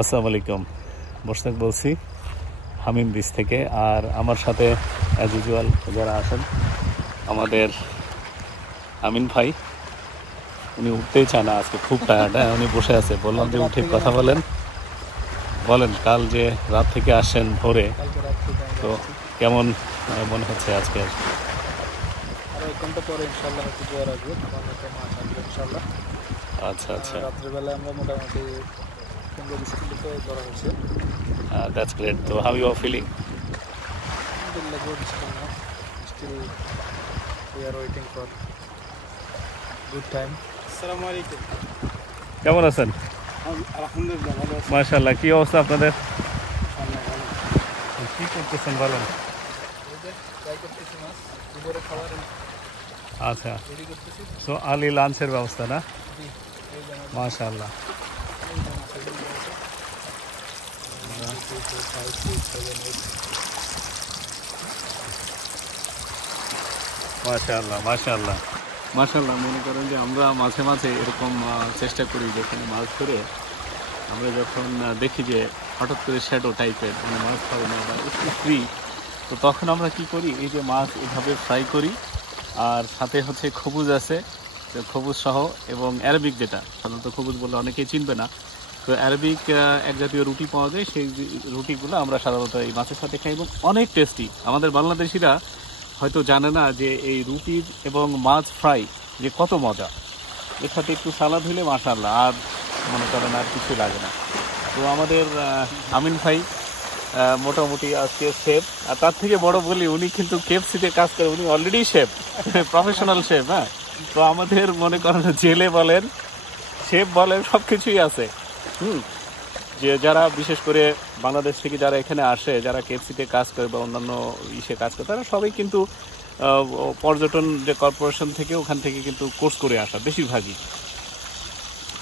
আসসালামু আলাইকুম, মোশতাক বলছি হামিম বিচ থেকে। আর আমার সাথে অ্যাজ ইউজুয়াল যারা আসেন, আমাদের আমিন ভাই, উনি উঠতেই চায় না, আজকে খুব টায়ার্ড। উনি বসে আছে, বললাম যে উঠে কথা বলেন। কাল যে রাত থেকে আসেন ভোরে, তো কেমন মনে হচ্ছে আজকে? আচ্ছা আচ্ছা, রাত্রেবেলা আমরা মোটামুটি 15-20 কিলো তো ধরা হয়েছে। That's great. তো how you are feeling? Alhamdulillah, good. Still we are waiting for good time. Assalamu alaikum. কেমন আছেন? আলহামদুলিল্লাহ ভালো আছি। মাশাআল্লাহ, কি অবস্থা আপনাদের? ইনশাআল্লাহ ভালো। কি করতেছেন বলেন? ট্রাই করতেছি মাছ দুপুরে খাবার আচ্ছা, রেডি করতেছি। তো আর্লি লাঞ্চের ব্যবস্থা না? জি, এই যে আমাদের মাশাআল্লাহ, এই যে মাছের রেডি আছে। 1 2 3 4 5 6 7 8 মাশাআল্লাহ মাশাআল্লাহ মাশাআল্লাহ। মনে করেন যে আমরা মাঝে মাঝে এরকম চেষ্টা করি, যেখানে মাছ ধরে আমরা যখন দেখি যে হঠাৎ করে শ্যাডো টাইপের, মানে মাছ পাবো না বা একটু ফ্রি, তো তখন আমরা কি করি, এই যে মাছ এভাবে ফ্রাই করি। আর সাথে হচ্ছে খবুজ আছে, তো খবুজ সহ, এবং অ্যারাবিক, যেটা সাধারণত খবুজ বললে অনেকেই চিনবে না, তো অ্যারাবিক এক জাতীয় রুটি পাওয়া যায়, সেই রুটিগুলো আমরা সাধারণত এই মাছের সাথে খাই এবং অনেক টেস্টি। আমাদের বাংলাদেশিরা হয়তো জানে না যে এই রুটির এবং মাছ ফ্রাই যে কত মজা। এর সাথে একটু সালাদ হলে মাশাআল্লাহ, আর মনে করেন আর কিছু লাগে না। তো আমাদের আমিন ভাই মোটামুটি আজকে শেফ, আর তার থেকে বড় বলি, উনি কিন্তু কেএফসিতে কাজ করে, উনি অলরেডি শেফ, প্রফেশনাল শেফ। হ্যাঁ, তো আমাদের মনে করেন জেলে বলেন, শেফ বলেন, সব কিছুই আছে। যে যারা বিশেষ করে বাংলাদেশ থেকে যারা এখানে আসে, যারা কেএফসিতে কাজ করে বা অন্যান্য ইসে কাজ করে, তারা সবাই কিন্তু পর্যটন যে কর্পোরেশন থেকে, ওখান থেকে কিন্তু কোর্স করে আসা বেশিরভাগই।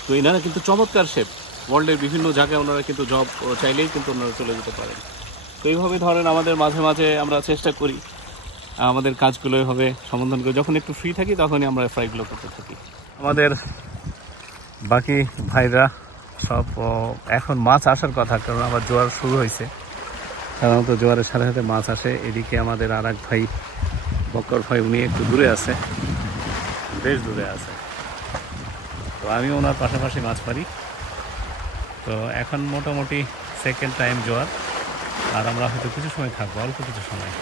তো এনারা কিন্তু চমৎকার শেফ, ওয়ার্ল্ডের বিভিন্ন জায়গায় ওনারা কিন্তু জব চাইলেই কিন্তু ওনারা চলে যেতে পারেন। তো এইভাবে ধরেন আমাদের মাঝে মাঝে আমরা চেষ্টা করি আমাদের কাজগুলো এভাবে সমাধান করে, যখন একটু ফ্রি থাকি তখনই আমরা ফ্রাইগুলো করতে থাকি। আমাদের বাকি ভাইরা সব এখন মাছ আসার কথা, কারণ আবার জোয়ার শুরু হয়েছে। সাধারণত জোয়ারের সাথে সাথে মাছ আসে। এদিকে আমাদের আর এক ভাই, বক্কর ভাই, উনি একটু দূরে আছে, বেশ দূরে আছে। তো আমি ওনার পাশাপাশি মাছ পারি। তো এখন মোটামুটি সেকেন্ড টাইম জোয়ার, আর আমরা হয়তো কিছু সময় থাকবো, অল্প কিছু সময়,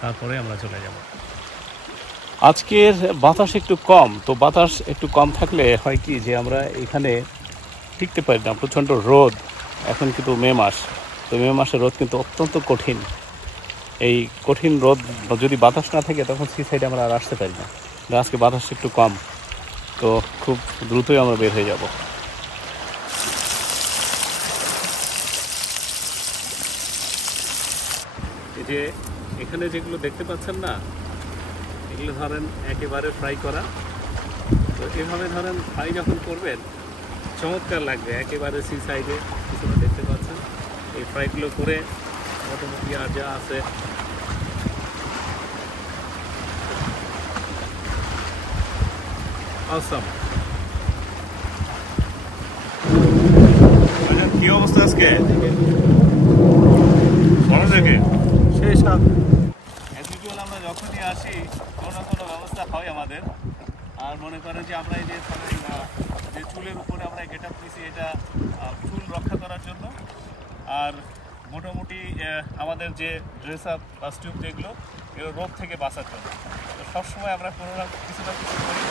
তারপরে আমরা চলে যাব। আজকের বাতাস একটু কম, তো বাতাস একটু কম থাকলে হয় কি যে আমরা এখানে টিকতে পারি না, প্রচণ্ড রোদ। এখন কিন্তু মে মাস, তো মে মাসের রোদ কিন্তু অত্যন্ত কঠিন। এই কঠিন রোদ যদি বাতাস না থাকে, তখন সি সাইডে আমরা আর আসতে পারি না। আজকে বাতাস একটু কম, তো খুব দ্রুতই আমরা বের হয়ে যাব। এই যে এখানে যেগুলো দেখতে পাচ্ছেন না, এগুলো ধরেন একেবারে ফ্রাই করা। তো এভাবে ধরেন ফ্রাই যখন করবেন, চমৎকার লাগবে। একেবারে সি সাইডে কিছুটা দেখতে পাচ্ছেন, এই ফ্রাইগুলো করে মোটামুটি আর যা আছে অসম। কি অবস্থা আজকে বড় থেকে শেষ না। অ্যাজ ইউজুয়াল আমরা যখনই আসি, কোনো না কোনো ব্যবস্থা হয় আমাদের। আর মনে করেন যে আমরা এই যে চুলের উপরে আমরা গেট আপ নিয়েছি, এটা চুল রক্ষা করার জন্য। আর মোটামুটি আমাদের যে ড্রেস আপ কস্টিউম যেগুলো, এগুলো রোগ থেকে বাঁচার জন্য। তো সবসময় আমরা কোনো না কিছু করি।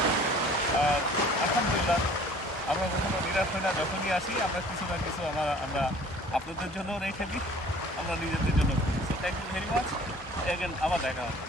আর আলহামদুলিল্লাহ, আমরা কখনো নিরাশ হই না। যখনই আসি আমরা কিছু না কিছু আমরা আপনাদের জন্য রেখে দিই, আমরা নিজেদের জন্য করি। So thank you very much. Again আবার দেখা হবে।